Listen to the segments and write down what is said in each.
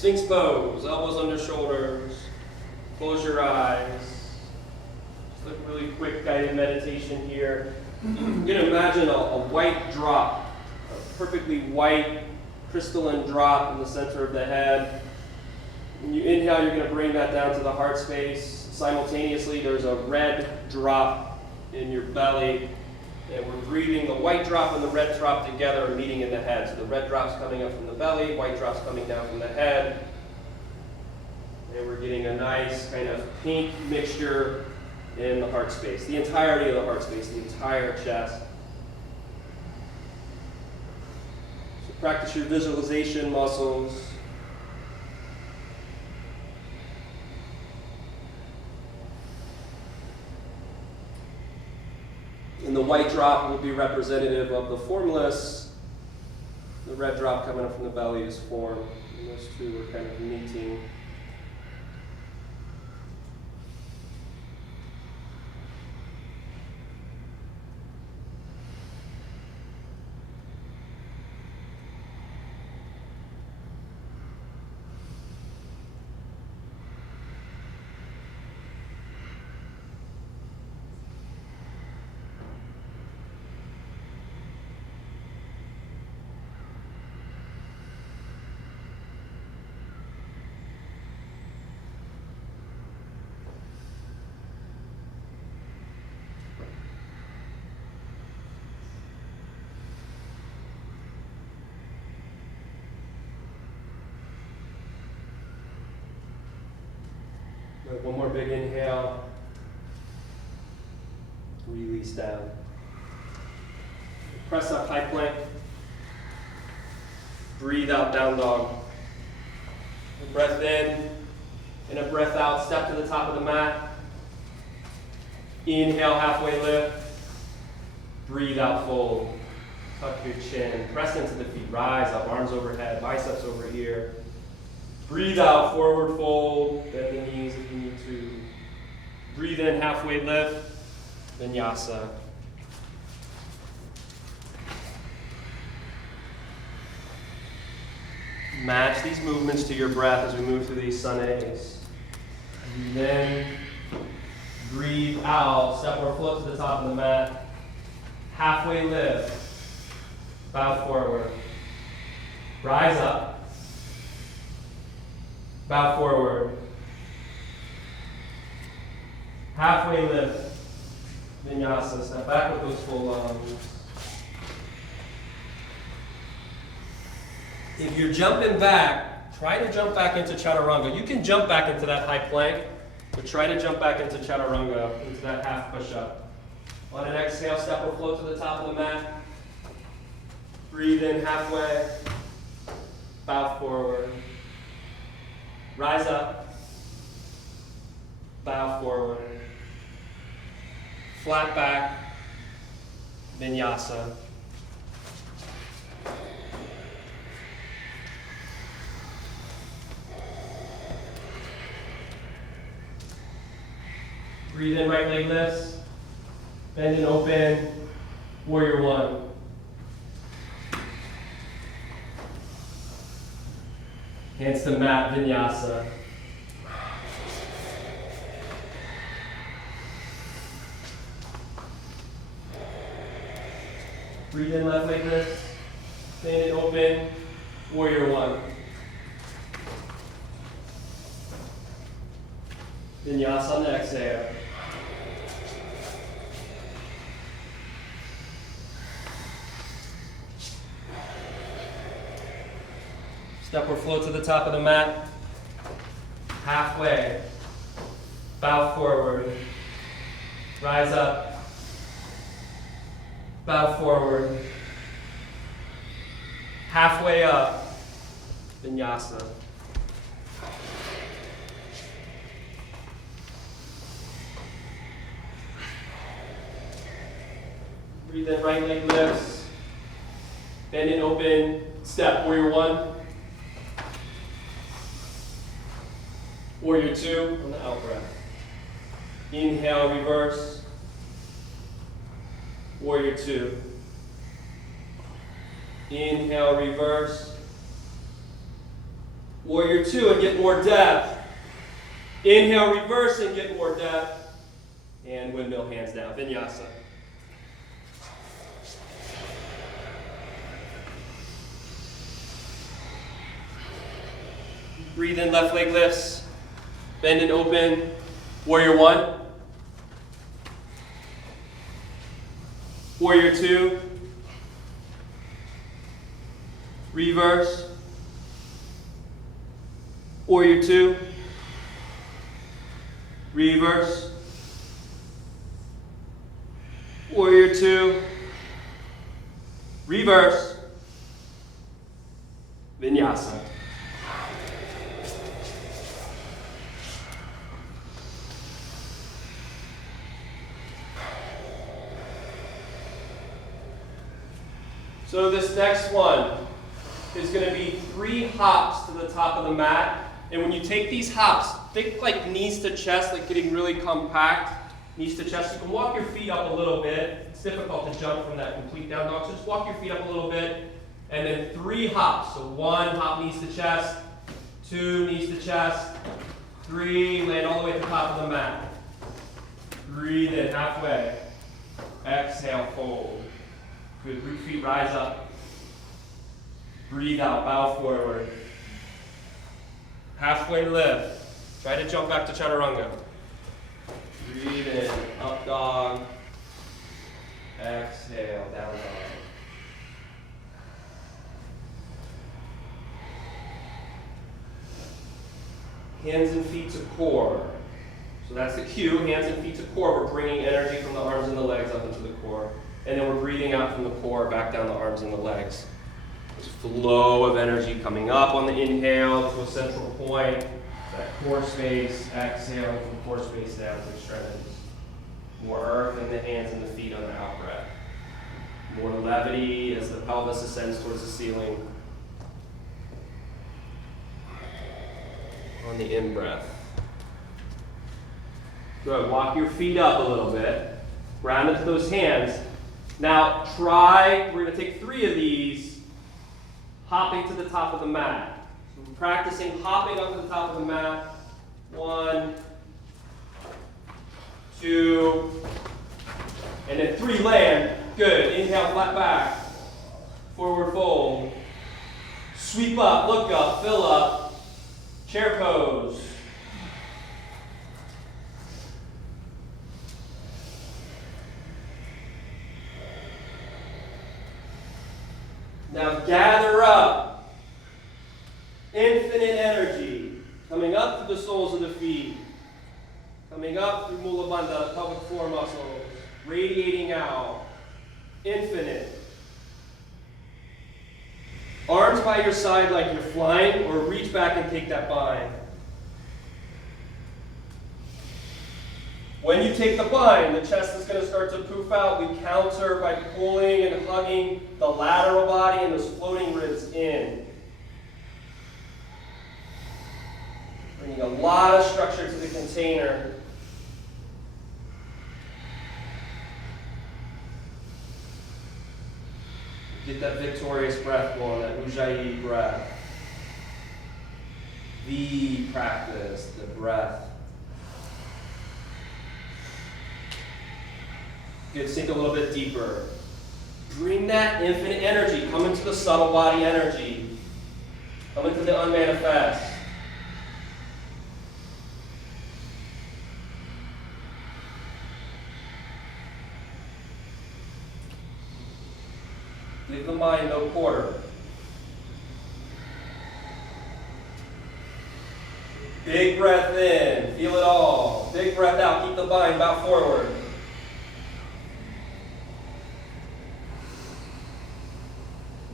Sphinx pose, elbows under shoulders. Close your eyes. Just a really quick guided meditation here. You're going to imagine a white drop, a perfectly white crystalline drop in the center of the head. When you inhale, you're going to bring that down to the heart space. Simultaneously, there's a red drop in your belly. And we're breathing the white drop and the red drop together and meeting in the head. So the red drop's coming up from the belly, white drop's coming down from the head. And we're getting a nice kind of pink mixture in the heart space, the entirety of the heart space, the entire chest. So practice your visualization muscles. And the white drop will be representative of the formless. The red drop coming up from the belly is form. And those two are kind of meeting. One more big inhale. Release down. Press up, high plank. Breathe out, down dog. A breath in and a breath out. Step to the top of the mat. Inhale, halfway lift. Breathe out, fold. Tuck your chin. Press into the feet. Rise up, arms overhead, biceps over here. Breathe out, forward fold, bend the knees if you need to. Breathe in, halfway lift, Vinyasa. Match these movements to your breath as we move through these sun A's. And then breathe out, step or float to the top of the mat. Halfway lift, bow forward. Rise up. Bow forward. Halfway lift. Vinyasa. Step back with those full lungs. If you're jumping back, try to jump back into Chaturanga. You can jump back into that high plank, but try to jump back into Chaturanga, into that half push-up. On an exhale, step or float to the top of the mat. Breathe in halfway. Bow forward. Rise up, bow forward, flat back, Vinyasa. Breathe in, right leg lifts, bend and open, warrior one. Hands to mat, Vinyasa. Breathe in, left leg lifts. Stand it open, warrior one. Vinyasa on the exhale. Step or float to the top of the mat. Halfway. Bow forward. Rise up. Bow forward. Halfway up. Vinyasa. Breathe in, right leg lifts. Bend and open. Step, warrior one. Warrior two on the out breath. Inhale, reverse. Warrior two. Inhale, reverse. Warrior two and get more depth. Inhale, reverse and get more depth. And windmill hands down, Vinyasa. Breathe in, left leg lifts. Bend and open. Warrior one. Warrior two. Reverse. Warrior two. Reverse. Warrior two. Reverse. Vinyasa. So this next one is going to be 3 hops to the top of the mat. And when you take these hops, think like knees to chest, like getting really compact. Knees to chest. You can walk your feet up a little bit. It's difficult to jump from that complete down dog. So just walk your feet up a little bit. And then 3 hops. So 1 hop, knees to chest. 2 knees to chest. 3, land all the way at the top of the mat. Breathe in halfway. Exhale, fold. Good, root feet rise up. Breathe out, bow forward. Halfway lift. Try to jump back to chaturanga. Breathe in, up dog. Exhale, down dog. Hands and feet to core. So that's the cue, hands and feet to core. We're bringing energy from the arms and the legs up into the core. And then we're breathing out from the core, back down the arms and the legs. This flow of energy coming up on the inhale to a central point. That core space, exhaling from core space down to extremities. More earth in the hands and the feet on the out breath. More levity as the pelvis ascends towards the ceiling. On the in-breath. Good, walk your feet up a little bit. Ground into those hands. Now we're going to take 3 of these, hopping to the top of the mat. So we're practicing hopping up to the top of the mat. 1, 2, and then 3 land. Good, inhale, flat back. Forward fold. Sweep up, look up, fill up. Chair pose. Now gather up. Infinite energy. Coming up through the soles of the feet. Coming up through Mula Bandha, pelvic floor muscles. Radiating out. Infinite. Arms by your side like you're flying, or reach back and take that bind. When you take the bind, the chest is going to start to poof out. We counter by pulling and hugging the lateral body and those floating ribs in. Bringing a lot of structure to the container. Get that victorious breath going, that Ujjayi breath. The practice, the breath. Good, sink a little bit deeper. Bring that infinite energy. Come into the subtle body energy. Come into the unmanifest. Give the mind no quarter. Big breath in. Feel it all. Big breath out. Keep the mind bow forward.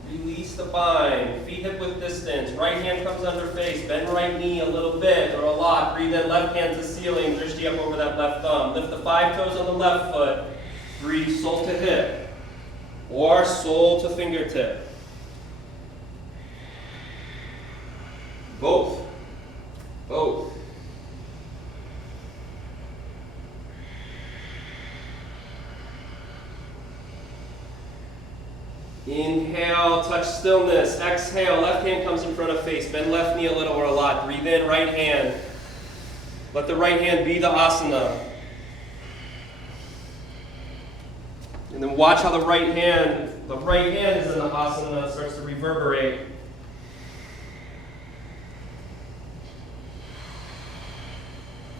Release the bind. Feet hip width distance. Right hand comes under face. Bend right knee a little bit or a lot. Breathe in. Left hand to ceiling. Drishti up over that left thumb. Lift the 5 toes on the left foot. Breathe sole to hip. Or sole to fingertip. Both. Both. Inhale, touch stillness. Exhale, left hand comes in front of face. Bend left knee a little or a lot. Breathe in, right hand. Let the right hand be the asana. And then watch how the right hand is in the asana, starts to reverberate.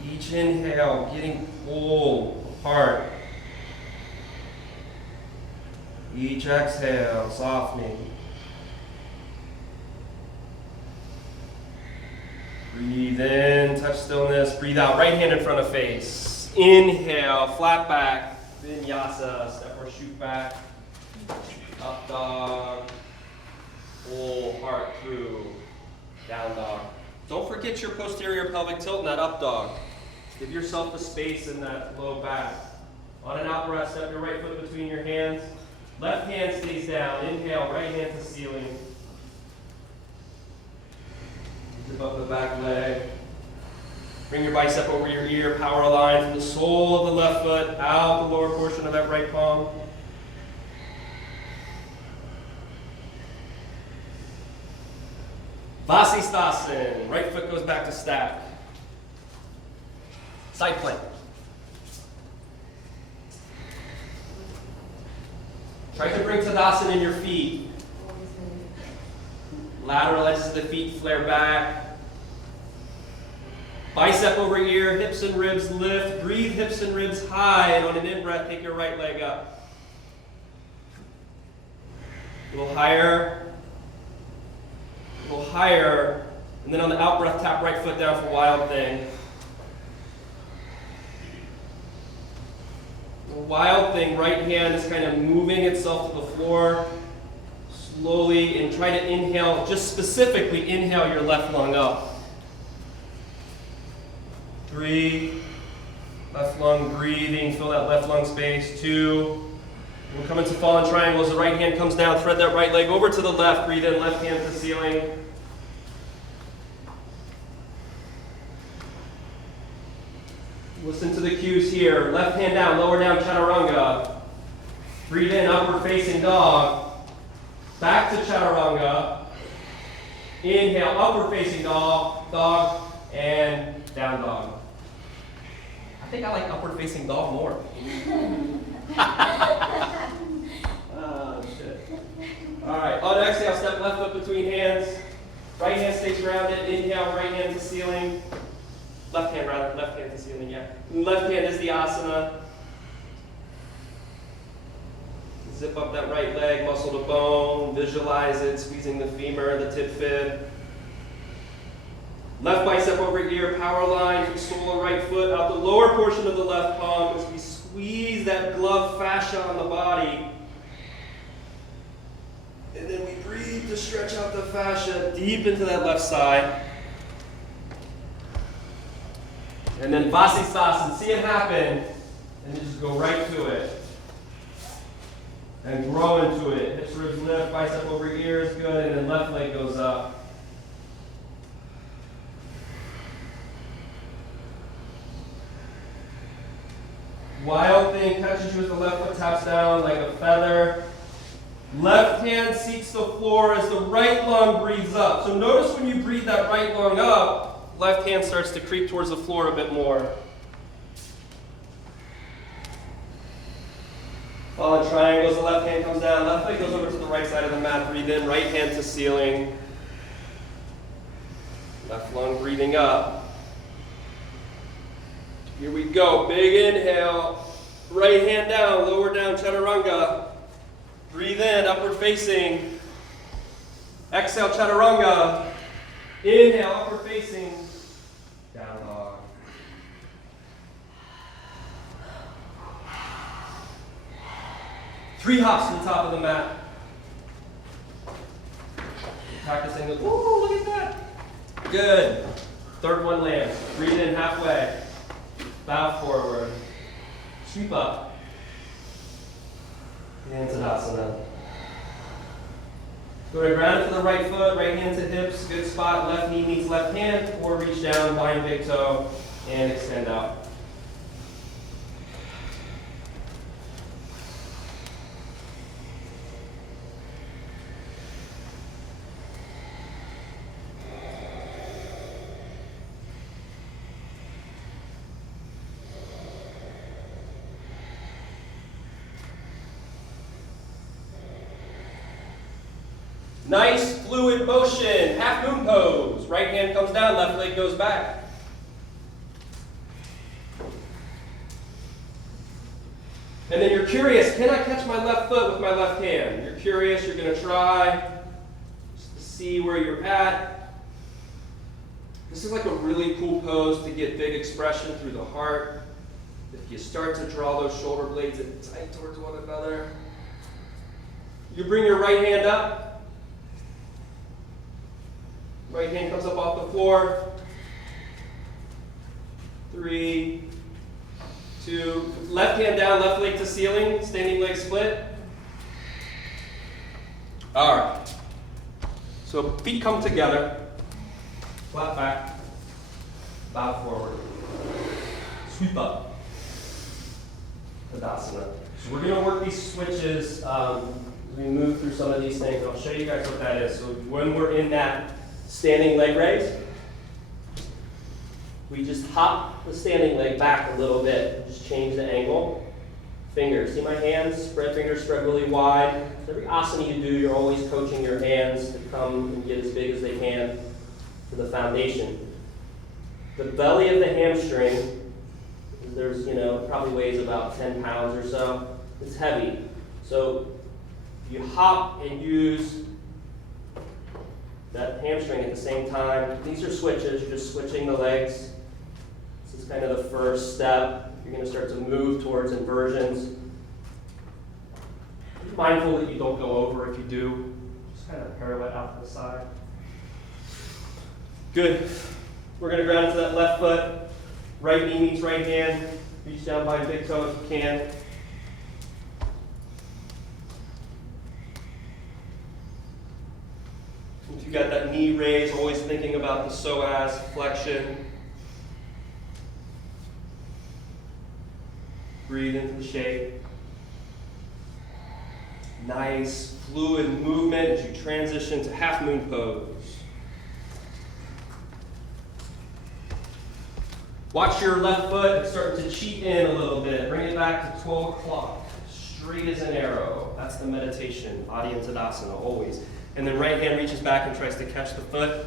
Each inhale, getting pulled apart. Each exhale, softening. Breathe in, touch stillness. Breathe out, right hand in front of face. Inhale, flat back, Vinyasa, step or shoot back. Up dog. Pull heart through. Down dog. Don't forget your posterior pelvic tilt in that up dog. Give yourself the space in that low back. On an out breath, step your right foot between your hands. Left hand stays down. Inhale, right hand to ceiling. Zip up the back leg. Bring your bicep over your ear. Power align from the sole of the left foot out the lower portion of that right palm. Vasisthasana. Right foot goes back to stack. Side plank. Try to bring Tadasana in your feet. Lateral edges of the feet flare back. Bicep over ear, hips and ribs lift. Breathe hips and ribs high, and on an in-breath, take your right leg up. A little higher. A little higher. And then on the out-breath, tap right foot down for wild thing. The wild thing, right hand is kind of moving itself to the floor slowly, and try to inhale, just specifically inhale your left lung up. 3, left lung breathing, fill that left lung space. 2, we'll come into fallen triangles. The right hand comes down, thread that right leg over to the left, breathe in, left hand to ceiling. Listen to the cues here. Left hand down, lower down, chaturanga. Breathe in, upward facing dog. Back to chaturanga. Inhale, upward facing dog, and down dog. I think I like upward facing dog more. Oh, shit. All right, on exhale, step left foot between hands. Right hand stays grounded. Inhale, right hand to ceiling. Left hand to ceiling, yeah. Left hand is the asana. Zip up that right leg, muscle to bone, visualize it, squeezing the femur, the tib fib. Left bicep over ear, power line from sole of right foot, out the lower portion of the left palm as we squeeze that glove fascia on the body. And then we breathe to stretch out the fascia deep into that left side. And then Vasisthasana, see it happen, and then just go right to it. And grow into it. Hips, ribs lift, bicep over ear is good, and then left leg goes up. Wild thing catches you as the left foot taps down like a feather. Left hand seeks the floor as the right lung breathes up. So notice when you breathe that right lung up, left hand starts to creep towards the floor a bit more. Fallen triangles, the left hand comes down, left leg goes over to the right side of the mat. Breathe in, right hand to ceiling. Left lung breathing up. Here we go, big inhale. Right hand down, lower down, chaturanga. Breathe in, upward facing. Exhale, chaturanga. Inhale, upward facing. Down dog. Three hops to the top of the mat. Practicing the, ooh, look at that. Good. Third one lands. Breathe in halfway. Bow forward. Sweep up. And Tadasana. Go to ground to the right foot, right hand to hips, good spot, left knee meets left hand, or reach down, bind big toe, and extend out. Nice fluid motion, half moon pose. Right hand comes down, left leg goes back. And then you're curious, can I catch my left foot with my left hand? You're curious, you're going to try just to see where you're at. This is like a really cool pose to get big expression through the heart. If you start to draw those shoulder blades in tight towards one another, you bring your right hand up. Right hand comes up off the floor. 3, 2, left hand down, left leg to ceiling, standing leg split. All right. So feet come together, flat back, bow forward, sweep up, Tadasana. So we're going to work these switches as we move through some of these things. I'll show you guys what that is. So when we're in that standing leg raise, we just hop the standing leg back a little bit, just change the angle. Fingers, see my hands, fingers spread really wide. So every asana you do, you're always coaching your hands to come and get as big as they can for the foundation. The belly of the hamstring, there's, probably weighs about 10 pounds or so. It's heavy. So you hop and use that hamstring at the same time. These are switches, you're just switching the legs. This is kind of the first step. You're going to start to move towards inversions. Be mindful that you don't go over. If you do, just kind of pirouette out to the side. Good. We're going to ground into that left foot. Right knee meets right hand. Reach down by big toe if you can. If you got that knee raised, always thinking about the psoas flexion. Breathe into the shape. Nice fluid movement as you transition to half moon pose. Watch your left foot starting to cheat in a little bit. Bring it back to 12 o'clock. Straight as an arrow. That's the meditation. Body in Tadasana, always. And then right hand reaches back and tries to catch the foot.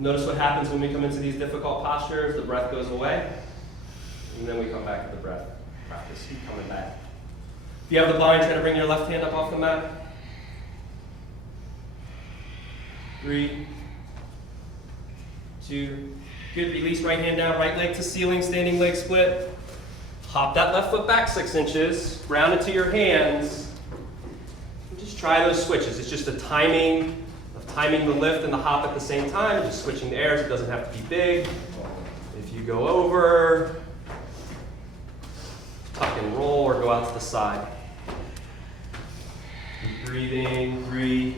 Notice what happens when we come into these difficult postures. The breath goes away. And then we come back to the breath. Practice. Keep coming back. If you have the bind, try to bring your left hand up off the mat. 3, 2, good. Release right hand down, right leg to ceiling, standing leg split. Hop that left foot back 6 inches, ground it to your hands. And just try those switches. It's just a timing the lift and the hop at the same time, just switching the airs. It doesn't have to be big. If you go over, tuck and roll or go out to the side. Keep breathing, 3,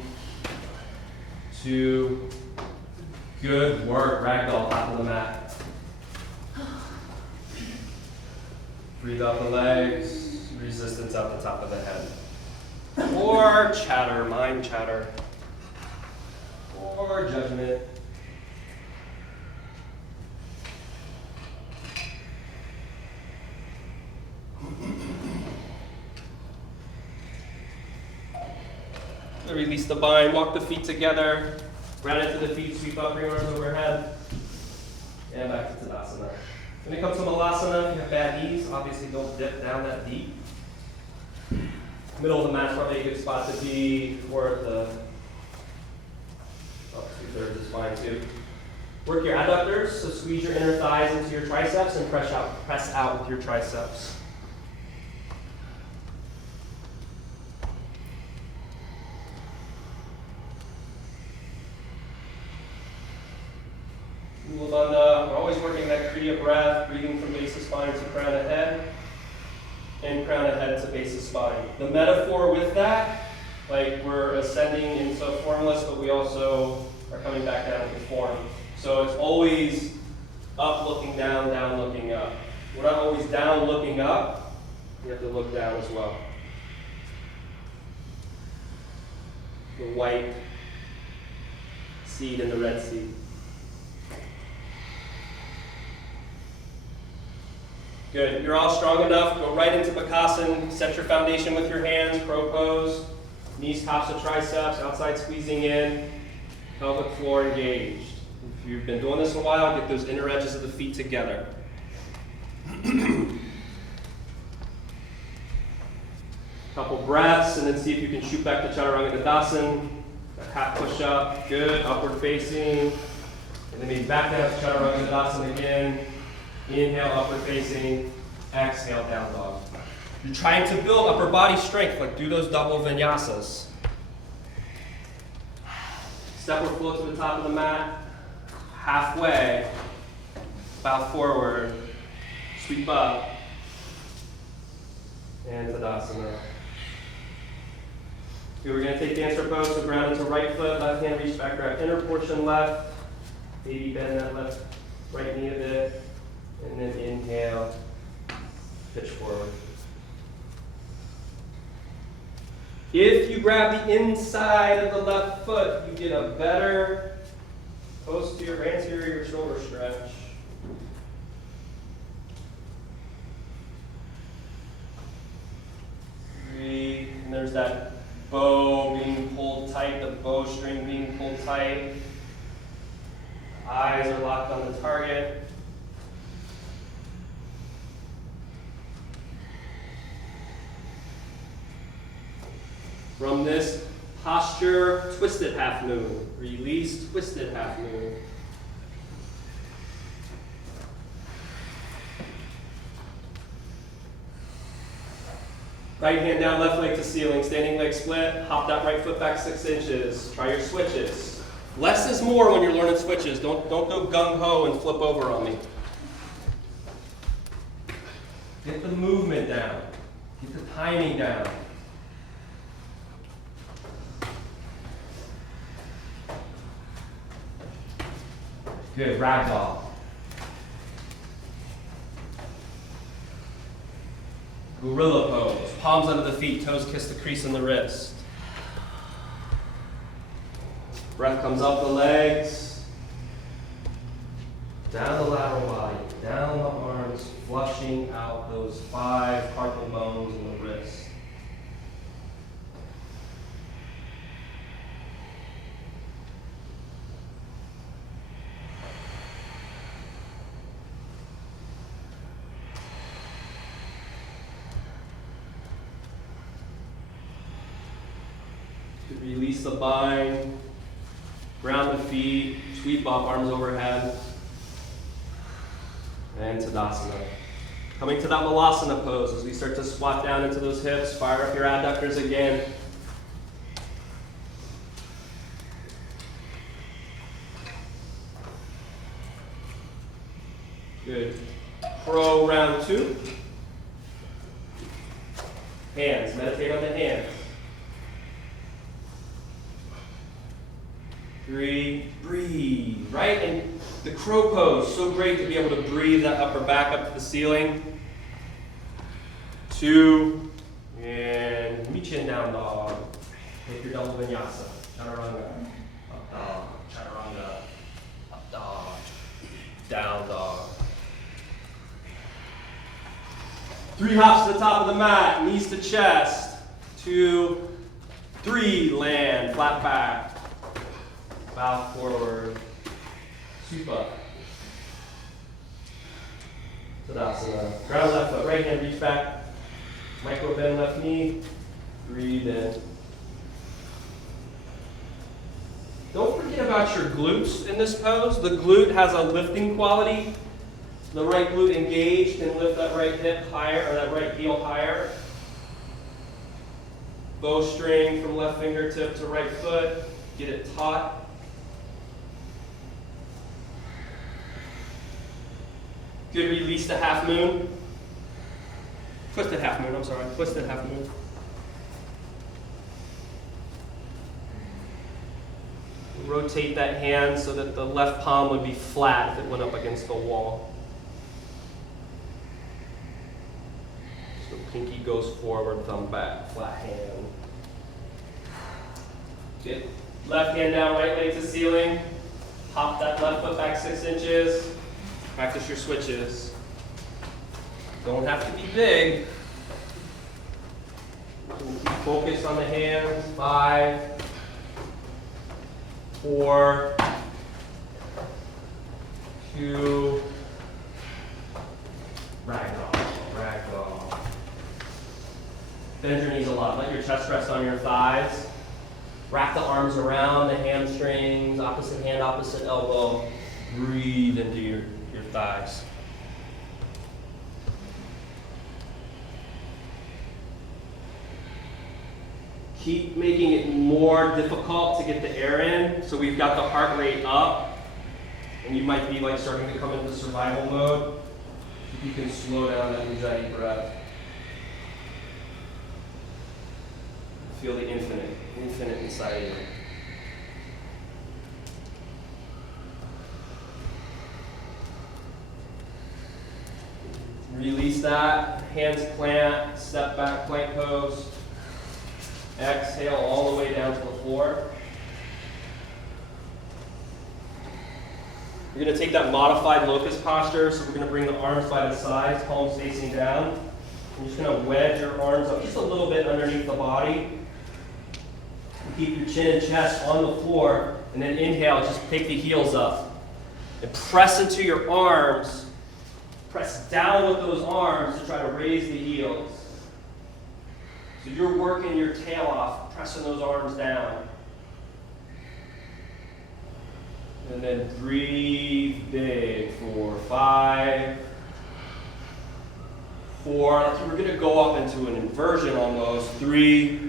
2, good work. Ragball, top of the mat. Breathe out the legs, resistance out the top of the head. Or chatter, mind chatter. Or judgment. Release the bind, walk the feet together, ground into the feet, sweep up, bring arms overhead, and back to Tadasana. When it comes to Malasana, if you have bad knees, obviously don't dip down that deep. Middle of the mat is probably a good spot to be, or at the 2/3 is fine too. Work your adductors, so squeeze your inner thighs into your triceps and press out with your triceps. We're always working that Kriya breath, breathing from base of spine to crown of head, and crown of head to base of spine. The metaphor with that, like we're ascending into formless, but we also are coming back down to form. So it's always up looking down, down looking up. We're not always down looking up, you have to look down as well. The white seed and the red seed. Good. You're all strong enough. Go right into percussion. Set your foundation with your hands. Crow pose. Knees tops of triceps. Outside squeezing in. Pelvic floor engaged. If you've been doing this a while, get those inner edges of the feet together. Couple breaths, and then see if you can shoot back to Chaturanga Tadasana. A half push up. Good. Upward facing. And then maybe back down to Chaturanga Tadasana again. Inhale, upward facing. Exhale, down dog. You're trying to build upper body strength, like do those double vinyasas. Step or float to the top of the mat. Halfway. Bow forward. Sweep up. And Tadasana. Okay, we're going to take dancer pose, so ground into right foot, left hand reach back, grab inner portion left. Maybe bend that left right knee a bit. And then inhale, pitch forward. If you grab the inside of the left foot, you get a better posterior, anterior shoulder stretch. Breathe, and there's that bow being pulled tight, the bowstring being pulled tight. Eyes are locked on the target. From this posture, twisted half moon. Release, twisted half moon. Right hand down, left leg to ceiling. Standing leg split. Hop that right foot back 6 inches. Try your switches. Less is more when you're learning switches. Don't go gung-ho and flip over on me. Get the movement down. Get the timing down. Good, Ragball. Gorilla pose. Palms under the feet, toes kiss the crease in the wrist. Breath comes up the legs. Down the lateral body, down the arms, flushing out those 5 carpal bones in the wrist. Release the bind, ground the feet, sweep up, arms overhead, and Tadasana. Coming to that Malasana pose as we start to squat down into those hips, fire up your adductors again. Good. Crow round 2. Hands, meditate on the hands. 3, breathe, right? And the crow pose, so great to be able to breathe that upper back up to the ceiling. 2, and meet chin down dog. Take your double vinyasa. Chaturanga, up dog, chaturanga, up dog, down dog. 3 hops to the top of the mat, knees to chest. 2, 3, land, flat back. Bow forward, sweep up. Tadasana. Ground left foot, right hand reach back. Micro bend left knee. Breathe in. Don't forget about your glutes in this pose. The glute has a lifting quality. The right glute engaged and lift that right hip higher, or that right heel higher. Bowstring from left fingertip to right foot. Get it taut. Good, release the half moon. Twisted half moon, I'm sorry. Twisted half moon. Rotate that hand so that the left palm would be flat if it went up against the wall. So pinky goes forward, thumb back, flat hand. Good. Left hand down, right leg to ceiling. Hop that left foot back 6 inches. Practice your switches. Don't have to be big. Keep focus on the hands. 5, 4, 2, ragdoll, ragdoll. Bend your knees a lot. Let your chest rest on your thighs. Wrap the arms around the hamstrings, opposite hand, opposite elbow. Breathe into your thighs. Keep making it more difficult to get the air in. So we've got the heart rate up, and you might be like starting to come into survival mode. You can slow down that Ujjayi breath. Feel the infinite inside of you. Release that. Hands plant. Step back plank pose. Exhale all the way down to the floor. You're going to take that modified locust posture. So we're going to bring the arms by the sides, palms facing down. You're just going to wedge your arms up just a little bit underneath the body. Keep your chin and chest on the floor, and then inhale, just take the heels up. And press into your arms. Press down with those arms to try to raise the heels. So you're working your tail off, pressing those arms down. And then breathe big for 5, 4. We're going to go up into an inversion almost. 3.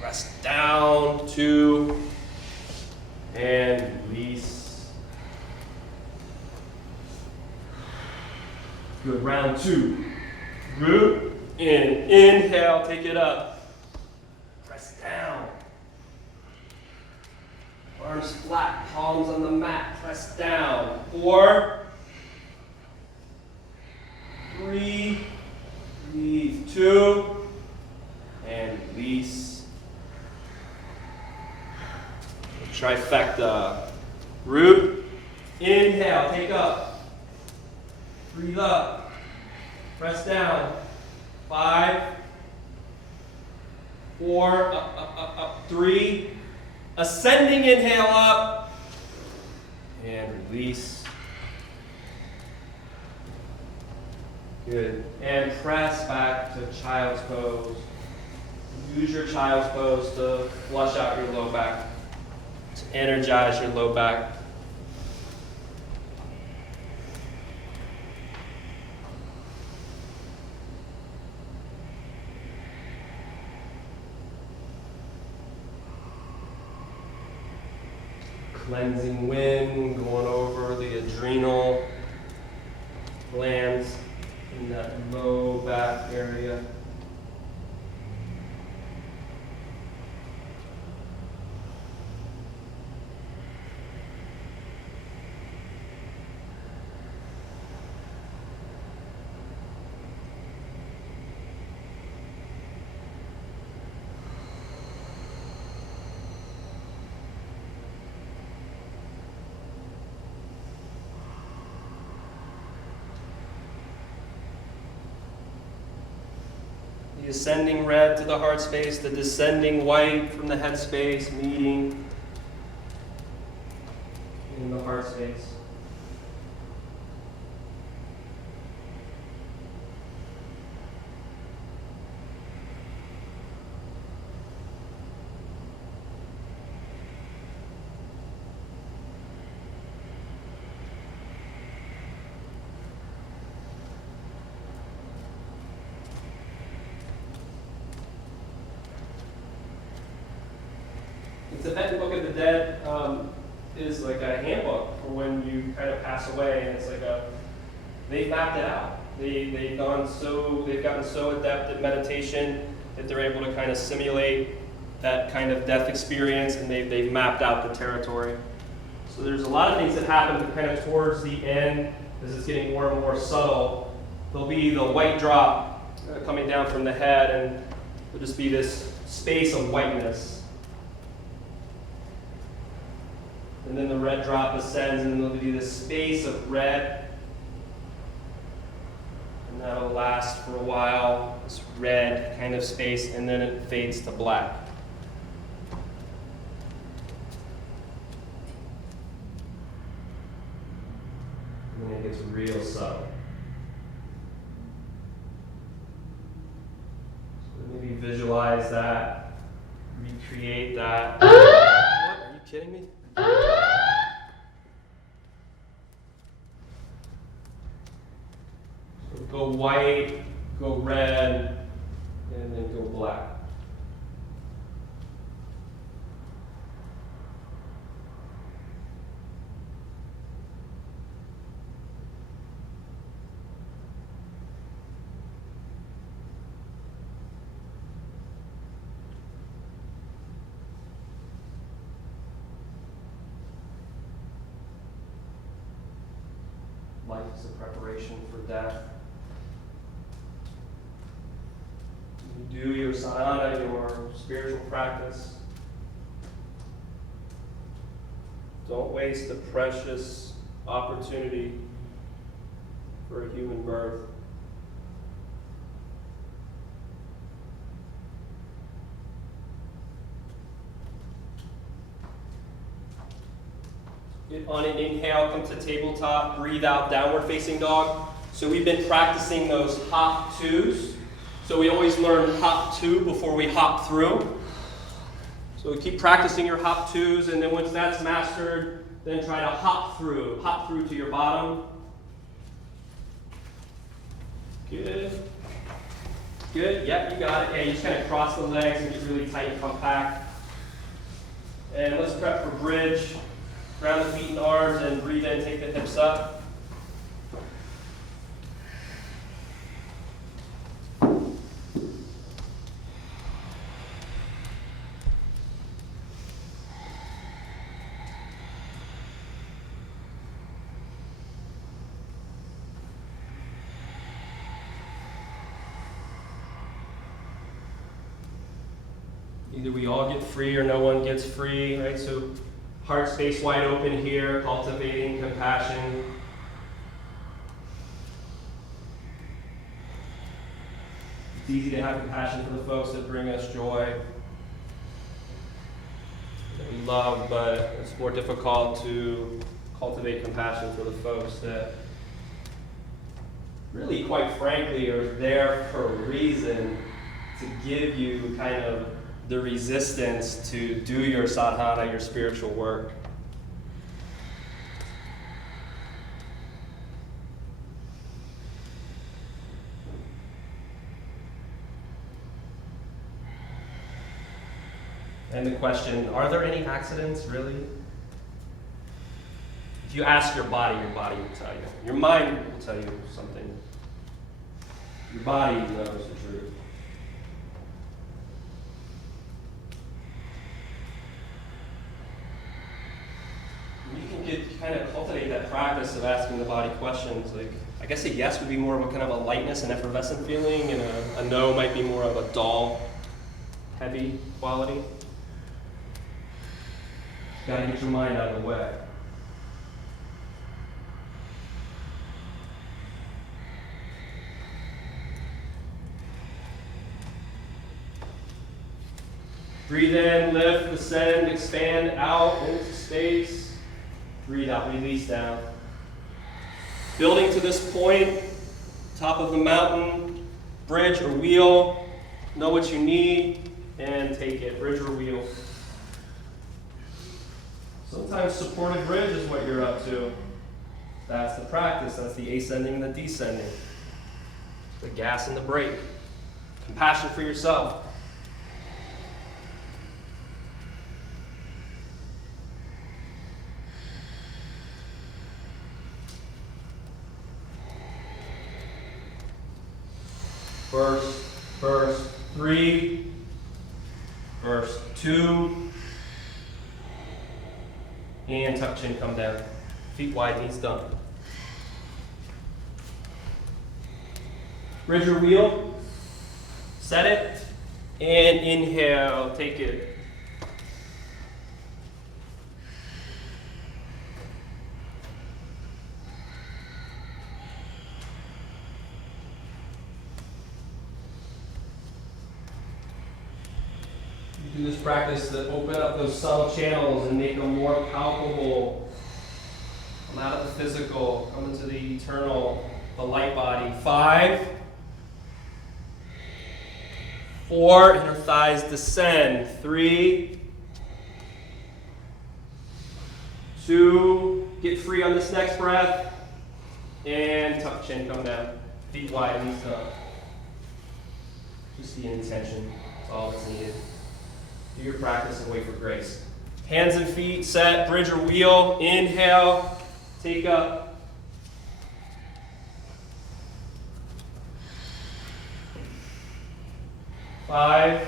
Press down, 2, and release. Good, round 2. Root in, inhale, take it up. Press down. Arms flat, palms on the mat, press down. 4, 3, breathe, 2, and release. Trifecta. Root. Inhale. Take up. Breathe up. Press down. 5, 4, up. 3. Ascending inhale up. And release. Good. And press back to child's pose. Use your child's pose to flush out your low back. Energize your low back. Cleansing wind going over the adrenal glands in that low back area. The ascending red to the heart space, the descending white from the head space, meeting in the heart space. The Tibetan Book of the Dead is like a handbook for when you kind of pass away, and it's like they've mapped it out. They've gotten so adept at meditation that they're able to kind of simulate that kind of death experience, and they've mapped out the territory. So there's a lot of things that happen kind of towards the end as it's getting more and more subtle. There'll be the white drop coming down from the head, and there'll just be this space of whiteness. And then the red drop ascends, and there'll be this space of red. And And that'll last for a while, this red kind of space, and then it fades to black. And then it gets real subtle. So maybe visualize that, recreate that. What? Are you kidding me? So go white, go red, and then go black. Life is a preparation for death. You do your sadhana, your spiritual practice. Don't waste a precious opportunity for a human birth. On an inhale, come to tabletop, breathe out, downward facing dog. So we've been practicing those hop twos. So we always learn hop two before we hop through. So keep practicing your hop twos, and then once that's mastered, then try to hop through to your bottom. Good. Good, yep, you got it. Yeah, you just kind of cross the legs and get really tight and compact. And let's prep for bridge. Ground the feet and arms and breathe in, take the hips up. Either we all get free or no one gets free, right? So heart space wide open here, cultivating compassion. It's easy to have compassion for the folks that bring us joy, that we love, but it's more difficult to cultivate compassion for the folks that really, quite frankly, are there for a reason to give you kind of the resistance to do your sadhana, your spiritual work. And the question, are there any accidents, really? If you ask your body will tell you. Your mind will tell you something. Your body knows the truth. Kind of cultivate that practice of asking the body questions. Like, I guess a yes would be more of a kind of a lightness and effervescent feeling, and a no might be more of a dull, heavy quality. Gotta get your mind out of the way. Breathe in, lift, ascend, expand out into space. Breathe out, release down. Building to this point, top of the mountain, bridge or wheel, know what you need, and take it, bridge or wheel. Sometimes supported bridge is what you're up to. That's the practice, that's the ascending and the descending. The gas and the brake. Compassion for yourself. Verse 3, verse 2, and tuck chin, come down. Feet wide, knees done. Bridge your wheel, set it, and inhale, take it. do this practice to open up those subtle channels and make them more palpable. Come out of the physical, come into the eternal, the light body. 5, 4, inner thighs descend. 3, 2, get free on this next breath. And tuck chin, come down. Feet wide, knees up. Just the intention, that's all that's needed. Do your practice and wait for grace. Hands and feet set, bridge or wheel. Inhale, take up. Five.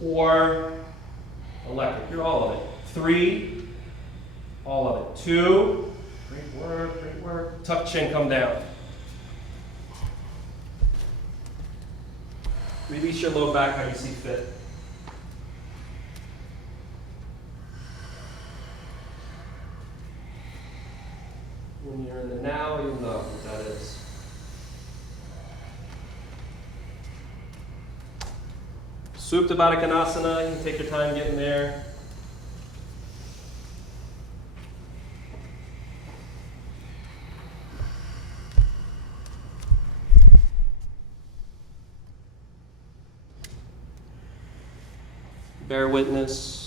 4. Electric, you're all of it. 3. All of it. 2. Great work, great work. Tuck chin, come down. Release your low back how you see fit. When you're in the now, you'll know what that is. Supta Baddha Konasana, you can take your time getting there. Bear witness.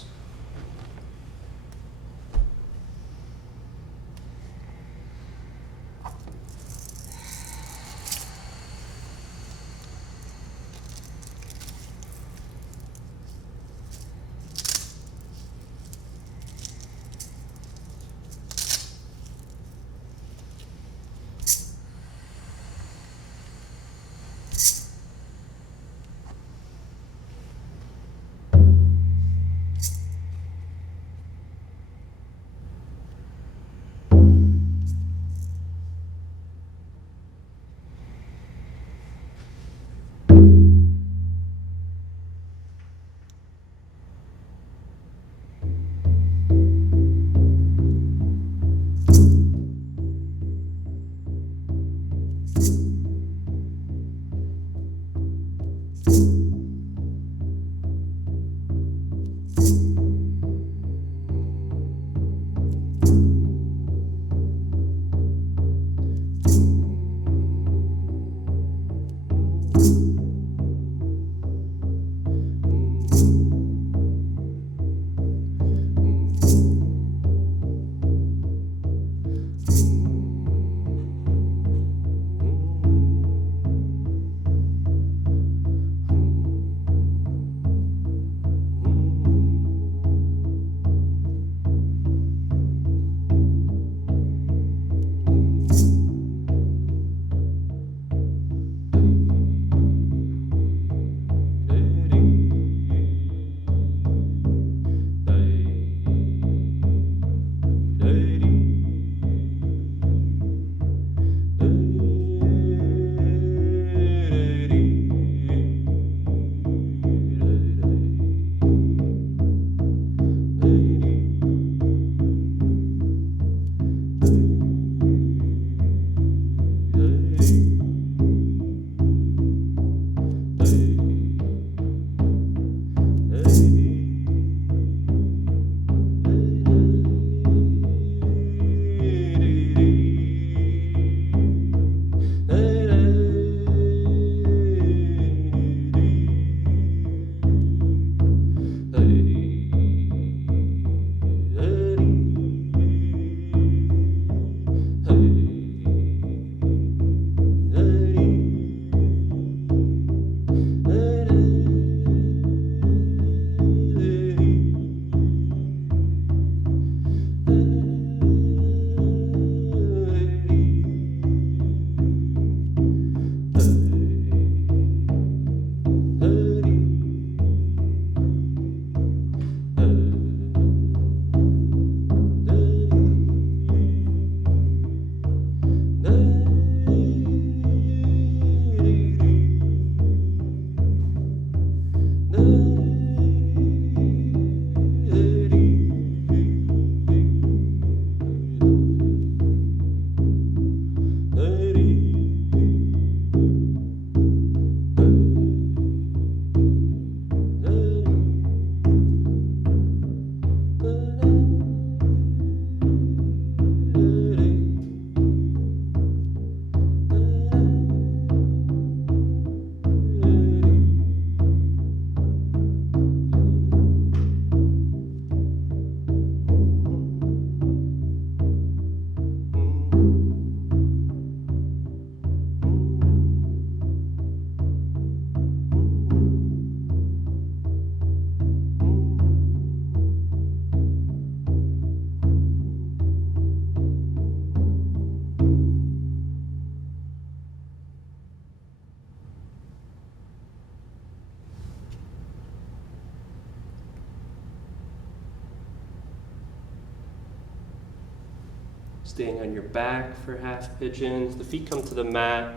Staying on your back for half pigeons. The feet come to the mat.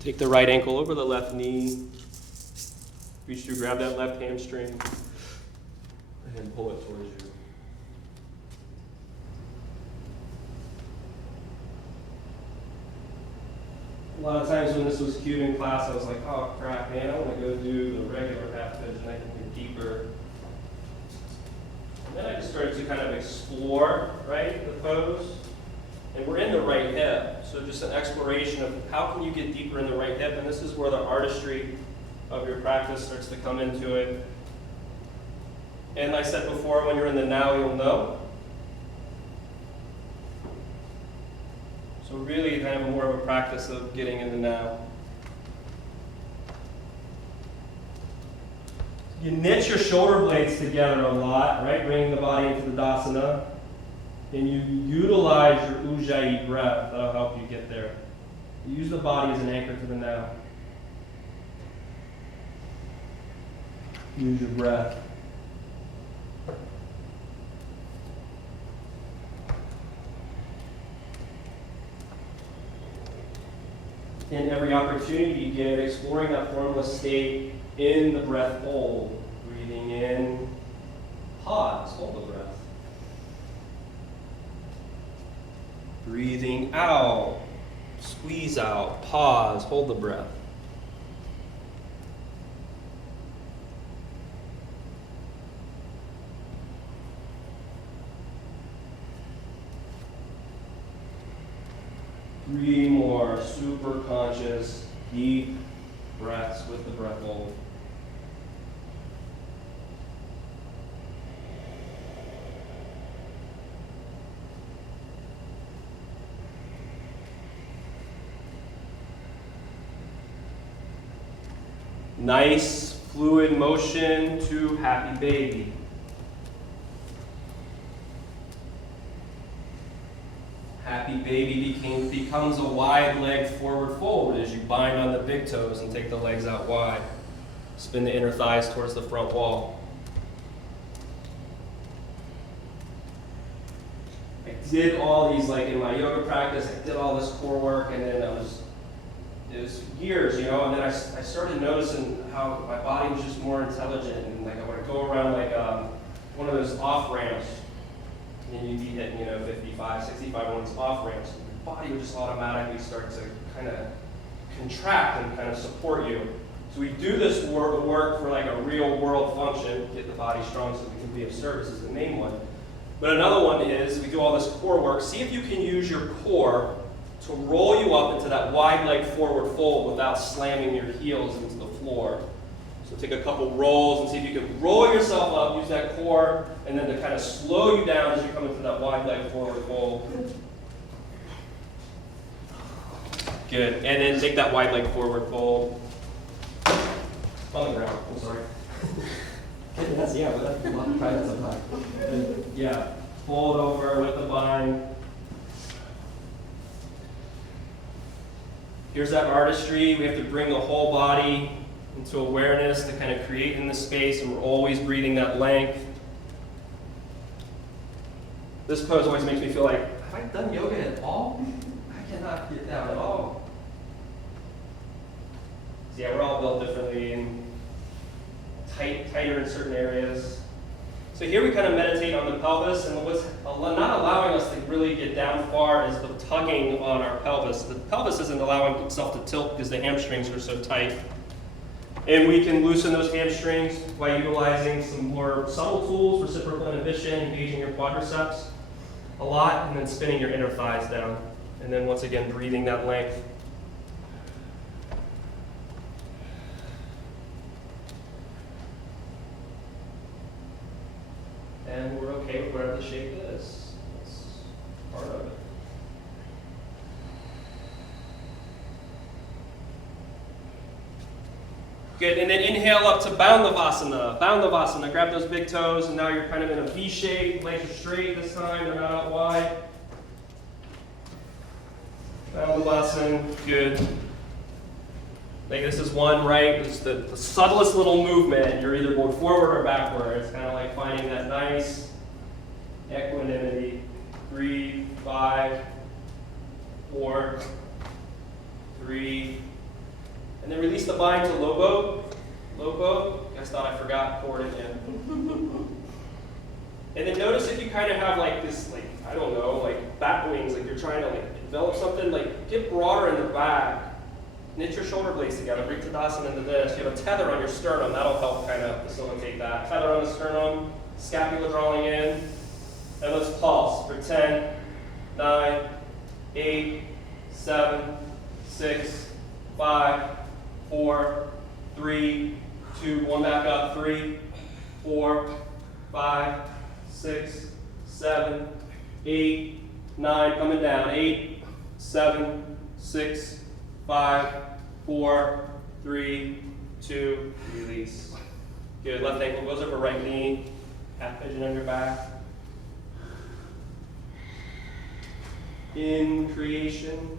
Take the right ankle over the left knee. Reach through, grab that left hamstring, and pull it towards you. A lot of times when this was cued in class, I was like, oh crap, man, I want to go do the regular half pigeon. I can get deeper. And then I just started to kind of explore, right, the pose. And we're in the right hip. So just an exploration of how can you get deeper in the right hip. And this is where the artistry of your practice starts to come into it. And I said before, when you're in the now, you'll know. So really kind of more of a practice of getting in the now. You knit your shoulder blades together a lot, right? Bringing the body into the Tadasana. And you utilize your Ujjayi breath. That'll help you get there. You use the body as an anchor to the now. Use your breath. And every opportunity you get, exploring that formless state in the breath hold. Breathing in, pause, hold the breath. Breathing out, squeeze out, pause, hold the breath. Three more super conscious, deep breaths with the breath hold. Nice fluid motion to happy baby. Happy baby becomes a wide leg forward fold as you bind on the big toes and take the legs out wide. Spin the inner thighs towards the front wall. I did all these, like in my yoga practice, I did all this core work, and then it was years, you know, and then I started noticing how my body was just more intelligent, and like I would go around like one of those off ramps, and you'd be hitting, 55, 65 on these off ramps, and your body would just automatically start to kind of contract and kind of support you. So we do this work for like a real world function, get the body strong so we can be of service is the main one. But another one is we do all this core work. See if you can use your core to roll you up into that wide leg forward fold without slamming your heels into the floor. So take a couple rolls and see if you can roll yourself up, use that core, and then to kind of slow you down as you come into that wide leg forward fold. Good. And then take that wide leg forward fold. On the ground. I'm sorry. That's, yeah, but that's a lot of try sometimes. Yeah. Fold over with the bind. Here's that artistry. We have to bring the whole body into awareness to kind of create in the space, and we're always breathing that length. This pose always makes me feel like, have I done yoga at all? I cannot get down at all. So yeah, we're all built differently and tighter in certain areas. So here we kind of meditate on the pelvis, and what's not allowing us to really get down far is the tugging on our pelvis. The pelvis isn't allowing itself to tilt because the hamstrings are so tight. And we can loosen those hamstrings by utilizing some more subtle tools, reciprocal inhibition, engaging your quadriceps a lot, and then spinning your inner thighs down. And then once again, breathing that length. And we're okay with whatever the shape is. That's part of it. Good, and then inhale up to Boundavasana. Boundavasana, grab those big toes, and now you're kind of in a V shape. Legs are straight this time, they're not out wide. Boundavasana, good. Like this is one, right? It's the subtlest little movement. You're either going forward or backward. It's kind of like finding that nice Equanimity. 3, 5, 4, 3. And then release the bind to low boat. Low boat. Guys thought I forgot chord again. And then notice if you kind of have like this, like, I don't know, like bat wings, like you're trying to like develop something, like get broader in the back. Knit your shoulder blades together, bring Tadasana into this. You have a tether on your sternum, that'll help kind of facilitate that. Tether on the sternum, scapula drawing in. And let's pulse for 10, 9, 8, 7, 6, 5, 4, 3, 2, 1 back up, 3, 4, 5, 6, 7, 8, 9, coming down, 8, 7, 6, 5, 4, 3, 2, release. Good, left ankle goes over right knee, half pigeon on your back. In creation.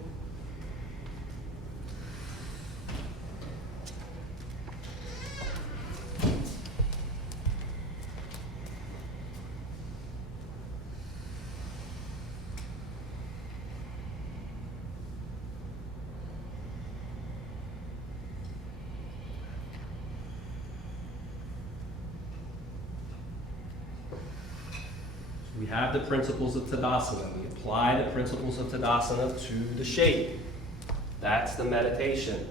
We have the principles of Tadasana. We apply the principles of Tadasana to the shape. That's the meditation.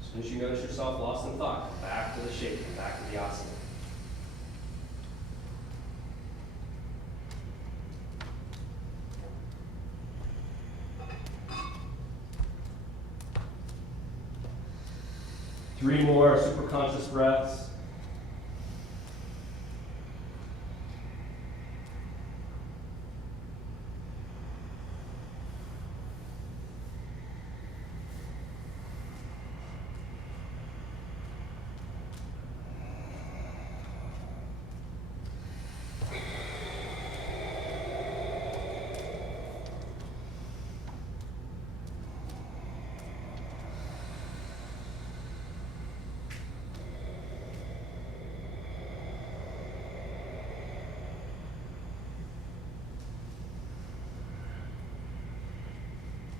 As soon as you notice yourself lost in thought, come back to the shape, come back to the asana. Three more super conscious breaths.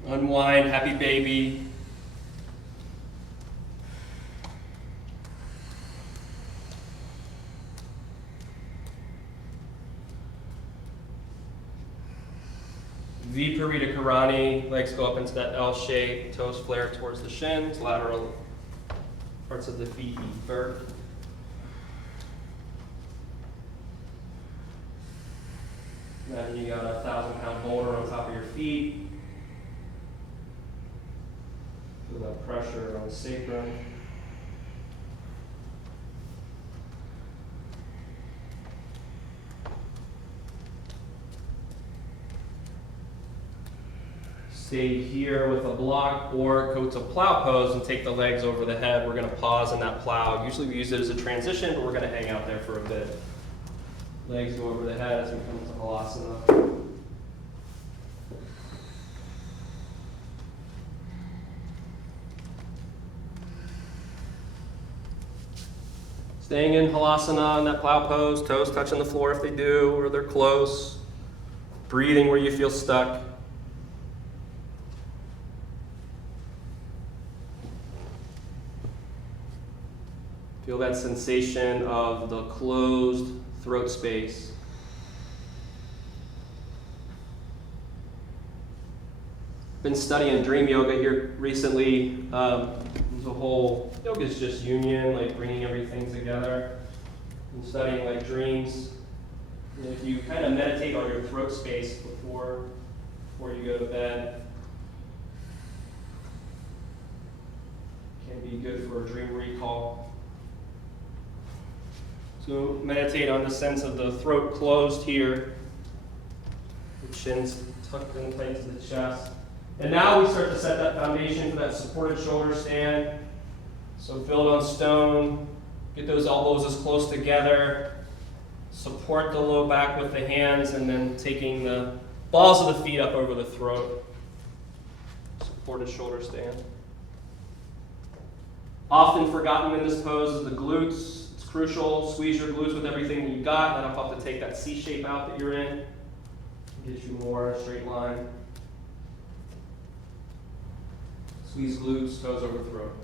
Unwind, happy baby. Viparita Karani, legs go up into that L shape, toes flare towards the shins, lateral parts of the feet eat birth. Imagine you got a 1,000-pound boulder on top of your feet. Feel that pressure on the sacrum. Stay here with a block or go to plow pose and take the legs over the head. We're going to pause in that plow. Usually we use it as a transition, but we're going to hang out there for a bit. Legs go over the head as we come to Halasana. Staying in Halasana in that plow pose, toes touching the floor if they do, or they're close. Breathing where you feel stuck. Feel that sensation of the closed throat space. Been studying dream yoga here recently. There's a whole, yoga is just union, like bringing everything together. Been studying like dreams. And if you kind of meditate on your throat space before you go to bed, can be good for a dream recall. So meditate on the sense of the throat closed here, the chin's tucked in tight to the chest. And now we start to set that foundation for that supported shoulder stand. So build on stone, get those elbows as close together, support the low back with the hands, and then taking the Balls of the feet up over the throat. Supported shoulder stand. Often forgotten in this pose is the glutes. It's crucial. Squeeze your glutes with everything that you got. That'll help to take that C shape out that you're in. Get you more in a straight line. Squeeze glutes, toes over throat.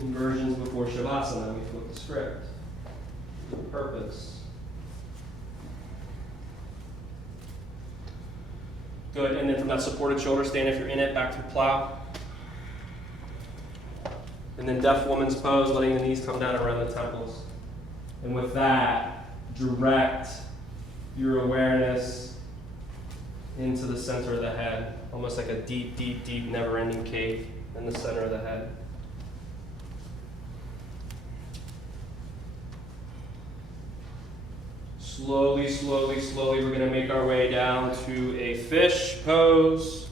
Inversions before Shavasana, we flip the script. The purpose. Good, and then from that supported shoulder stand, if you're in it, back to plow. And then deaf woman's pose, letting the knees come down around the temples. And with that, direct your awareness into the center of the head, almost like a deep, deep, deep, never-ending cave in the center of the head. Slowly, slowly, slowly, we're going to make our way down to a fish pose.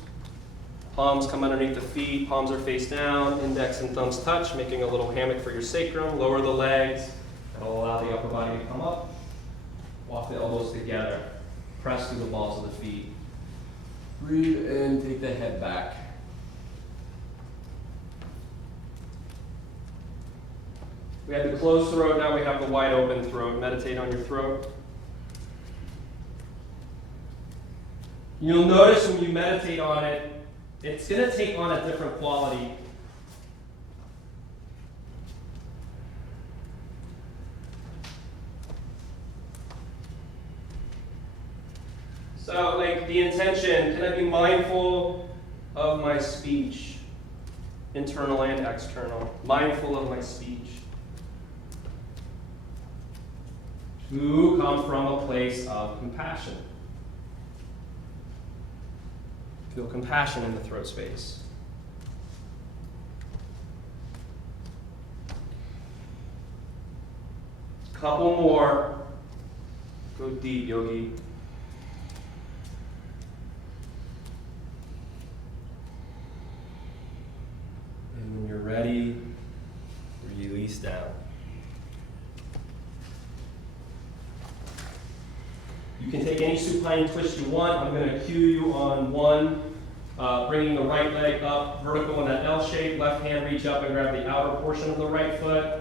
Palms come underneath the feet, palms are face down, index and thumbs touch, making a little hammock for your sacrum. Lower the legs, that'll allow the upper body to come up. Walk the elbows together, press through the balls of the feet. Breathe in, take the head back. We had the closed throat, now we have the wide open throat. Meditate on your throat. You'll notice when you meditate on it, it's going to take on a different quality. So, like the intention, can I be mindful of my speech, internal and external? Mindful of my speech. To come from a place of compassion. Feel compassion in the throat space. Couple more. Go deep, yogi. And when you're ready, release down. You can take any supine twist you want. I'm going to cue you on one, bringing the right leg up, vertical in that L shape. Left hand reach up and grab the outer portion of the right foot.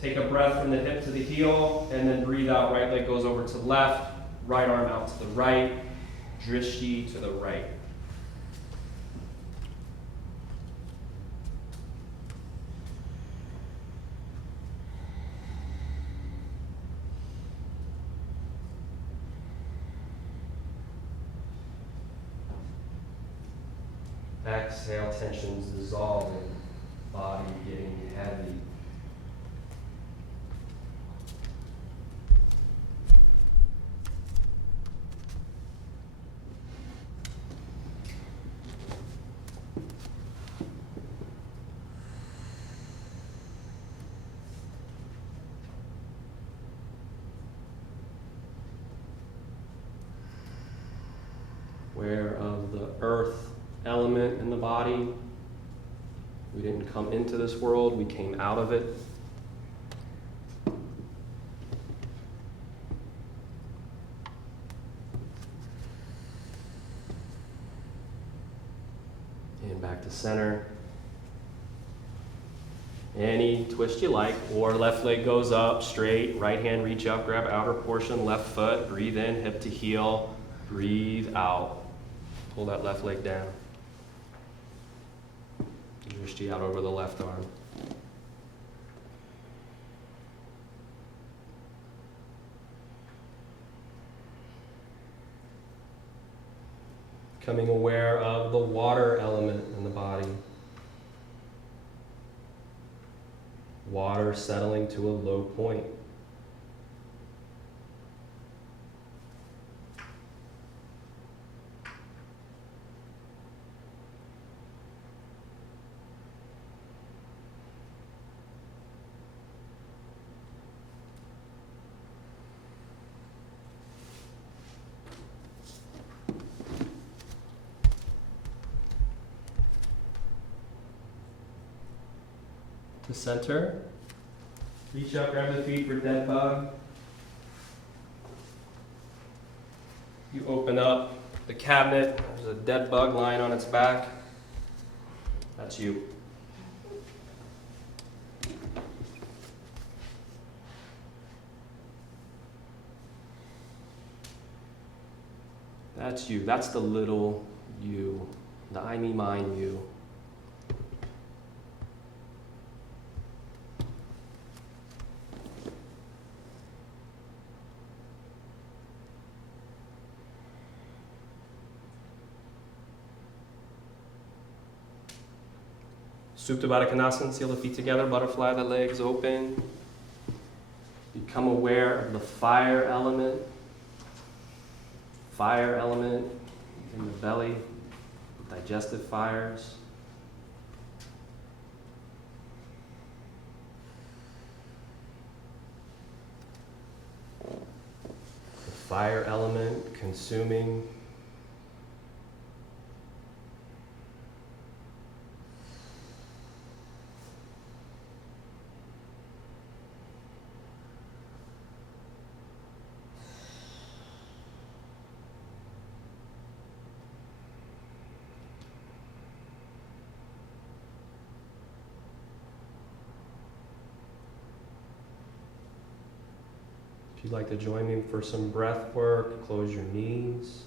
Take a breath from the hip to the heel, and then breathe out. Right leg goes over to left, right arm out to the right, drishti to the right. Exhale, tensions dissolving, body getting heavy. Aware of the earth element in the body. We didn't come into this world, we came out of it. And back to center. Any twist you like, or left leg goes up, straight, right hand reach up, grab outer portion, left foot, breathe in, hip to heel, breathe out. Pull that left leg down. Drishti out over the left arm. Becoming aware of the water element in the body. Water settling to a low point. to center. Reach up, grab the feet for dead bug. You open up the cabinet, there's a dead bug lying on its back. That's you. That's you. That's the little you, the I, me, mine you. Supta Baddha Konasana, seal the feet together, butterfly the legs open. Become aware of the fire element. Fire element in the belly, digestive fires. The fire element consuming. If you'd like to join me for some breath work, close your knees.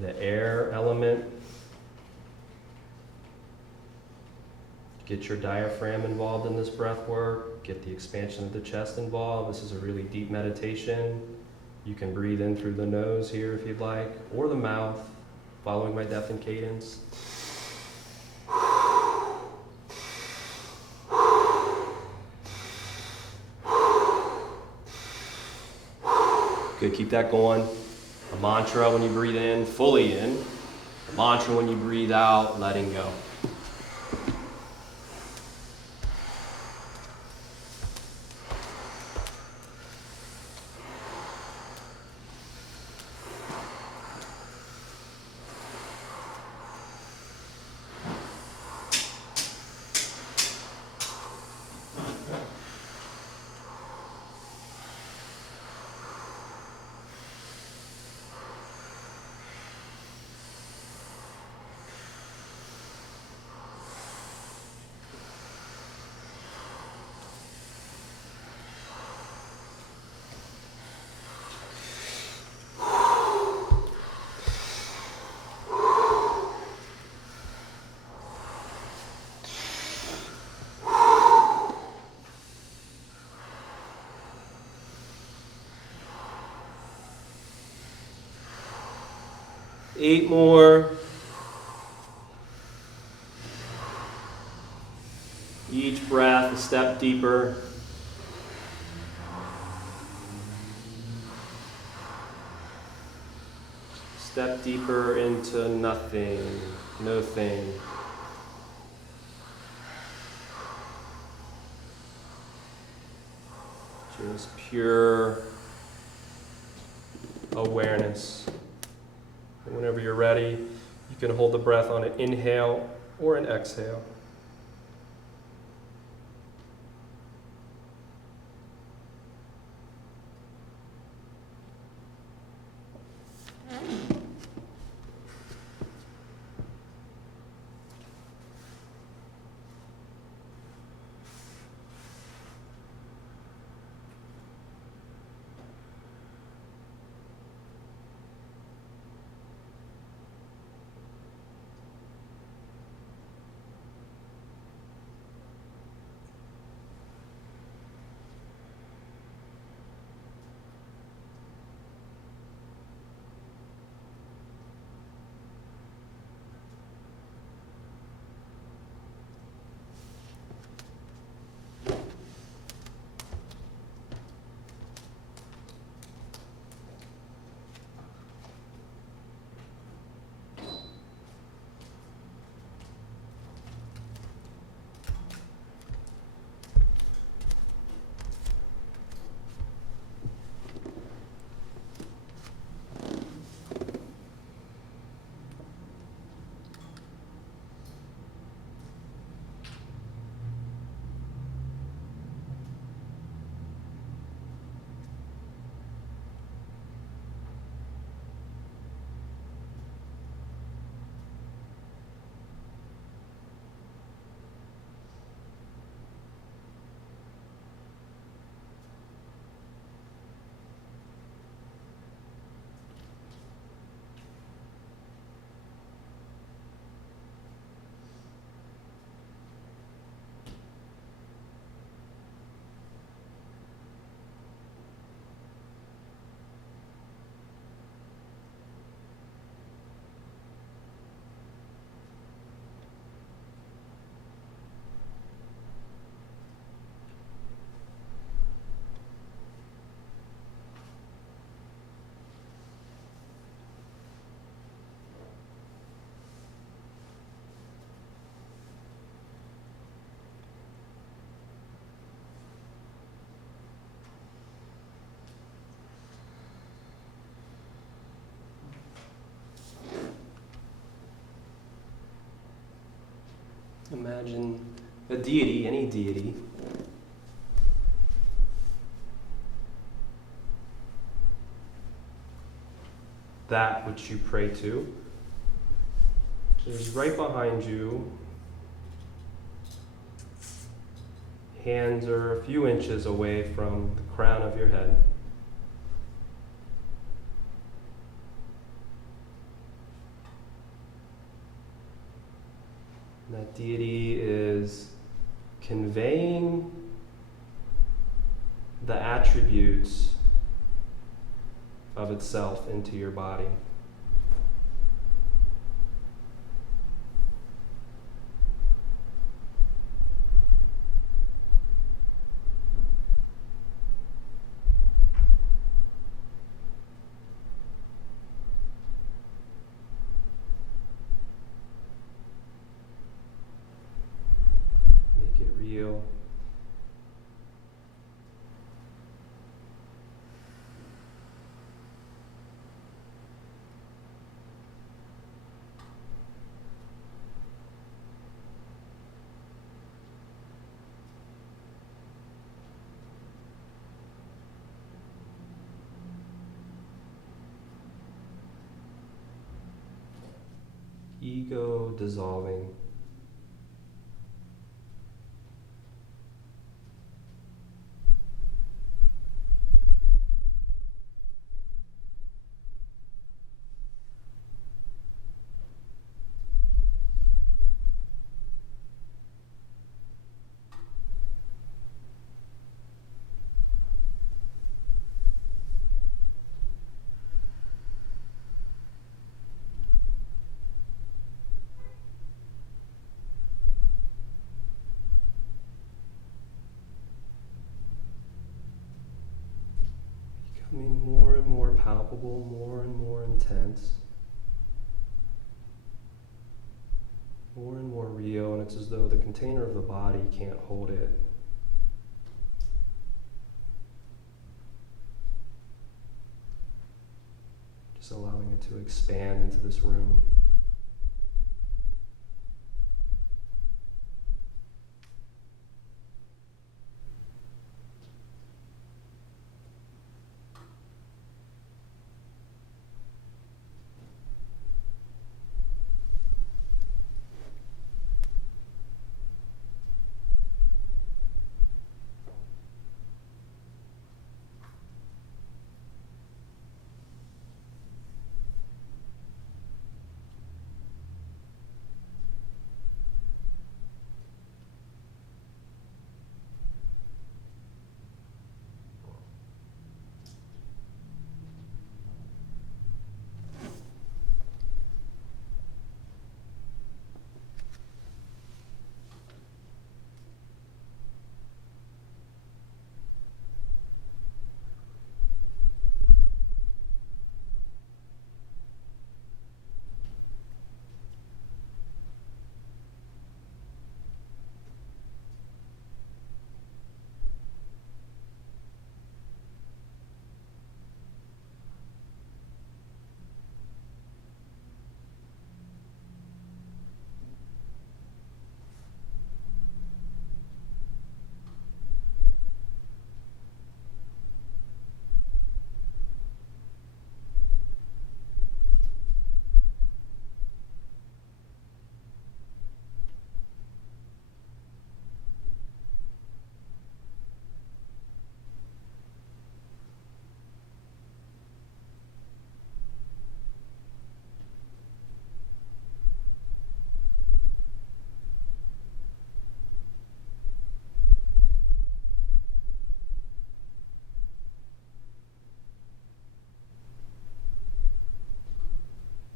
The air element. Get your diaphragm involved in this breath work. Get the expansion of the chest involved. This is a really deep meditation. You can breathe in through the nose here if you'd like, or the mouth, following my deafened cadence. Good, keep that going. A mantra when you breathe in, fully in. A mantra when you breathe out, letting go. Eight more. Each breath a step deeper. Step deeper into nothing, no thing. Just pure awareness. And whenever you're ready, you can hold the breath on an inhale or an exhale. Imagine a deity, any deity, that which you pray to is right behind you. Hands are a few inches away from the crown of your head. And that deity is conveying the attributes of itself into your body. Make it real. Ego dissolving. Becoming more and more palpable, more and more intense, more and more real, and it's as though the container of the body can't hold it. Just allowing it to expand into this room.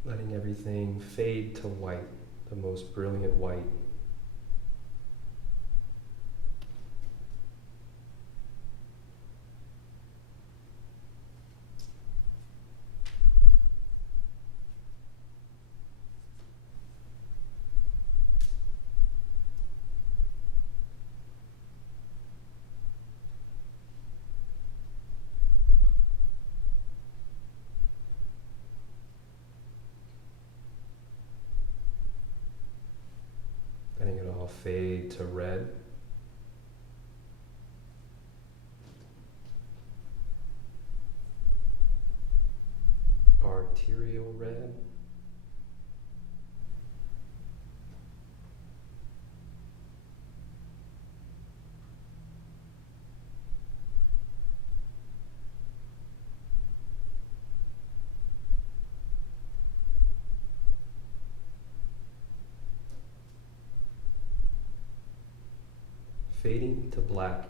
Letting everything fade to white, the most brilliant white. fade to red. Arterial red. Fading to black.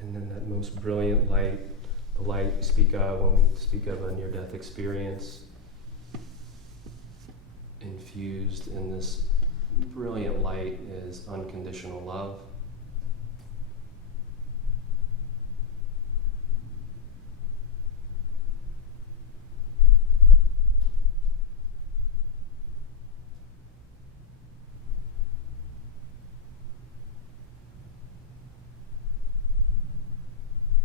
And then that most brilliant light, the light we speak of when we speak of a near-death experience, infused in this brilliant light is unconditional love.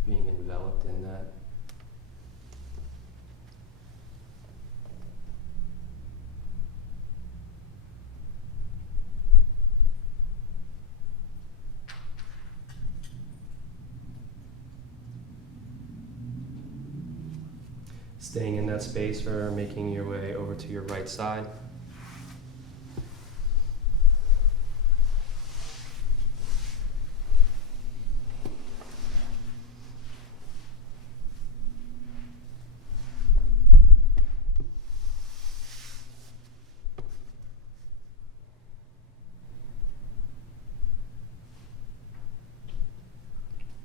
Being enveloped in that. Staying in that space or making your way over to your right side.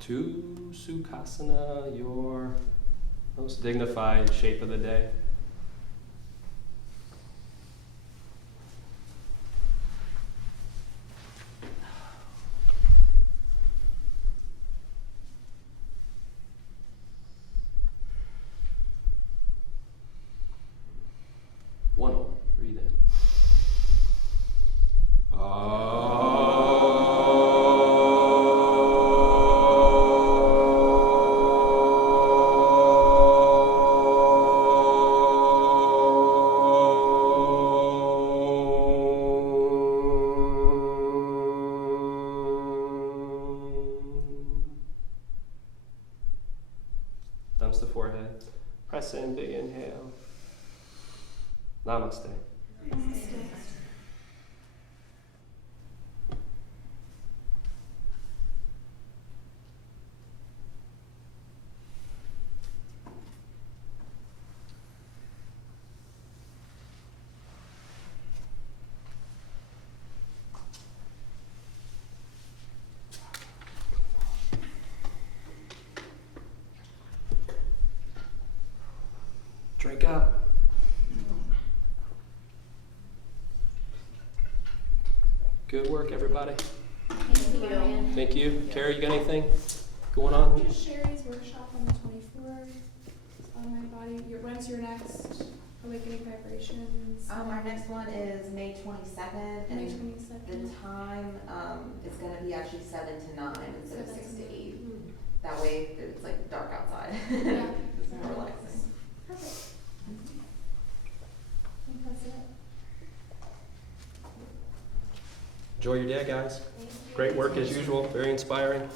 To Sukhasana, your most dignified shape of the day. One more. Breathe in. Thumbs to forehead. Press in, big inhale. Namaste. Drink up. Good work, everybody. Thank you. Thank you. Carrie, you got anything going on? Just Sherry's workshop on the 24th on my body. When's your next awakening vibrations? Our next one is May 22nd, May and 22nd. the time is going to be actually 7 to 9 instead of 6 to 8. That way it's like dark outside. Yeah. It's more relaxing. Perfect. I think that's it. Enjoy your day, guys. Thank you. Great work as usual. Very inspiring.